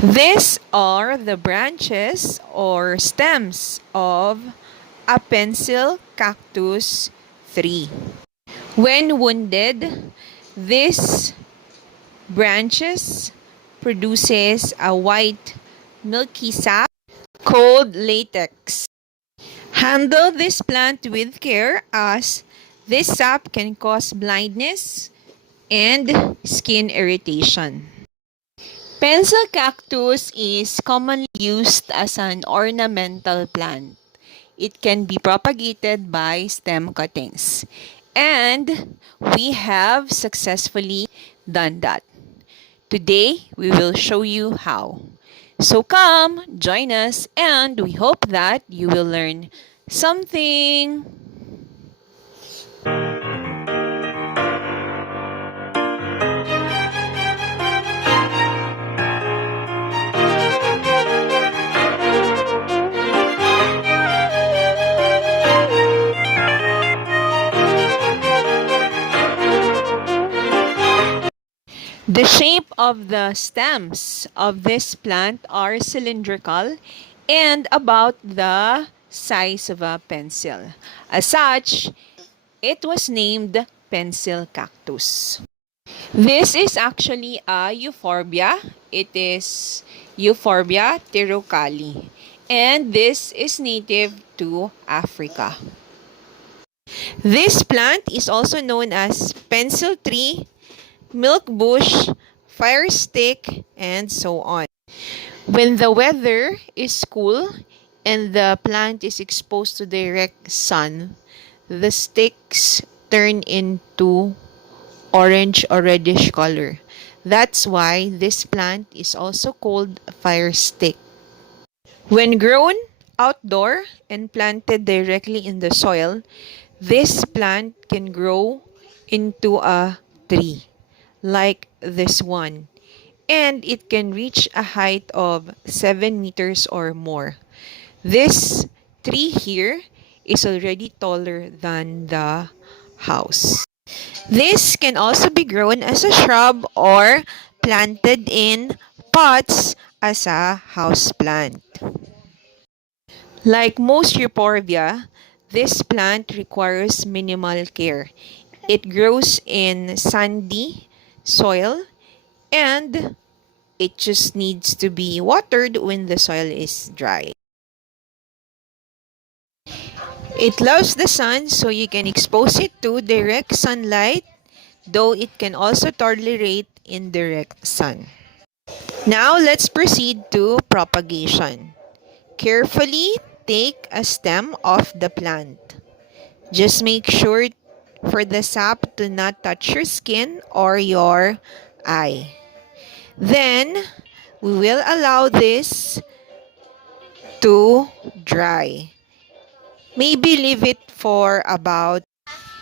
These are the branches or stems of a pencil cactus tree. When wounded, this branches produces a white milky sap called latex. Handle this plant with care as this sap can cause blindness and skin irritation. Pencil cactus is commonly used as an ornamental plant. It can be propagated by stem cuttings. And we have successfully done that. Today, we will show you how. So come, join us, and we hope that you will learn something. The shape of the stems of this plant are cylindrical and about the size of a pencil. As such, it was named pencil cactus. This is actually a euphorbia. It is Euphorbia Tirucalli. And this is native to Africa. This plant is also known as pencil tree, milk bush, fire stick, and so on. When the weather is cool and the plant is exposed to direct sun, the sticks turn into orange or reddish color. That's why this plant is also called fire stick. When grown outdoor and planted directly in the soil, this plant can grow into a tree like this one, and it can reach a height of 7 meters or more. This tree here is already taller than the house. This can also be grown as a shrub or planted in pots as a house plant. Like most Euphorbia, this plant requires minimal care. It grows in sandy soil and it just needs to be watered when the soil is dry. It loves the sun, so you can expose it to direct sunlight, though it can also tolerate indirect sun. Now let's proceed to propagation. Carefully take a stem off the plant. Just make sure for the sap to not touch your skin or your eye. Then, we will allow this to dry. Maybe leave it for about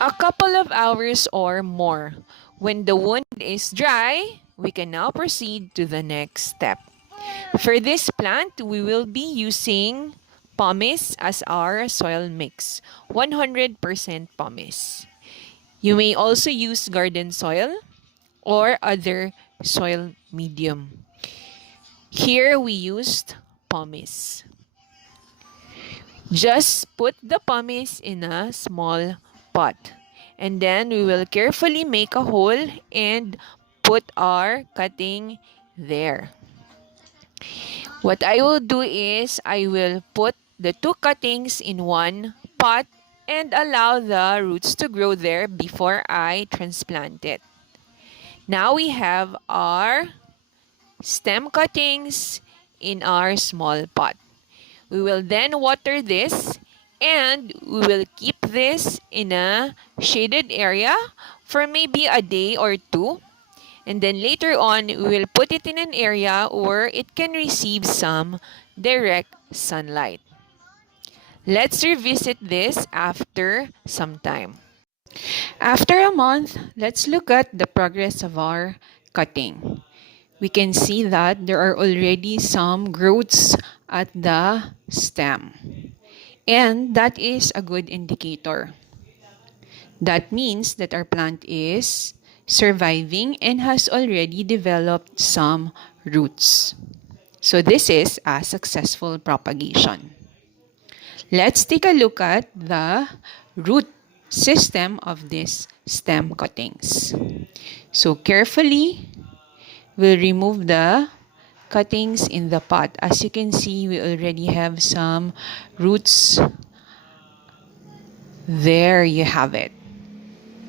a couple of hours or more. When the wound is dry, we can now proceed to the next step. For this plant, we will be using pumice as our soil mix, 100% pumice. You may also use garden soil or other soil medium. Here we used pumice. Just put the pumice in a small pot. And then we will carefully make a hole and put our cutting there. What I will do is I will put the two cuttings in one pot and allow the roots to grow there before I transplant it. Now we have our stem cuttings in our small pot. We will then water this and we will keep this in a shaded area for maybe a day or two. And then later on, we will put it in an area where it can receive some direct sunlight. Let's revisit this after some time. After a month, let's look at the progress of our cutting. We can see that there are already some growths at the stem. And that is a good indicator. That means that our plant is surviving and has already developed some roots. So this is a successful propagation. Let's take a look at the root system of these stem cuttings. So carefully, we'll remove the cuttings in the pot. As you can see, we already have some roots. There you have it.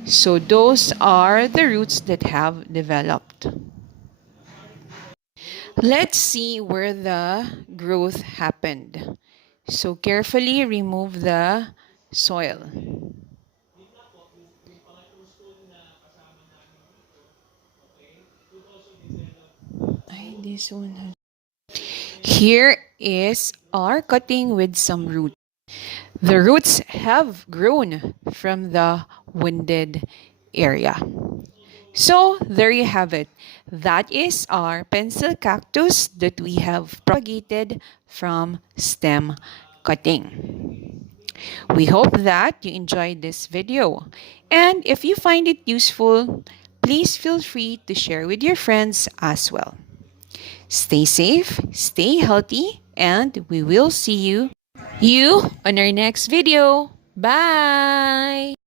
So those are the roots that have developed. Let's see where the growth happened. So carefully remove the soil. This one. Here is our cutting with some root. The roots have grown from the wounded area. So there you have it. That is our pencil cactus that we have propagated from stem cutting. We hope that you enjoyed this video. And if you find it useful, please feel free to share with your friends as well. Stay safe, stay healthy, and we will see you on our next video. Bye!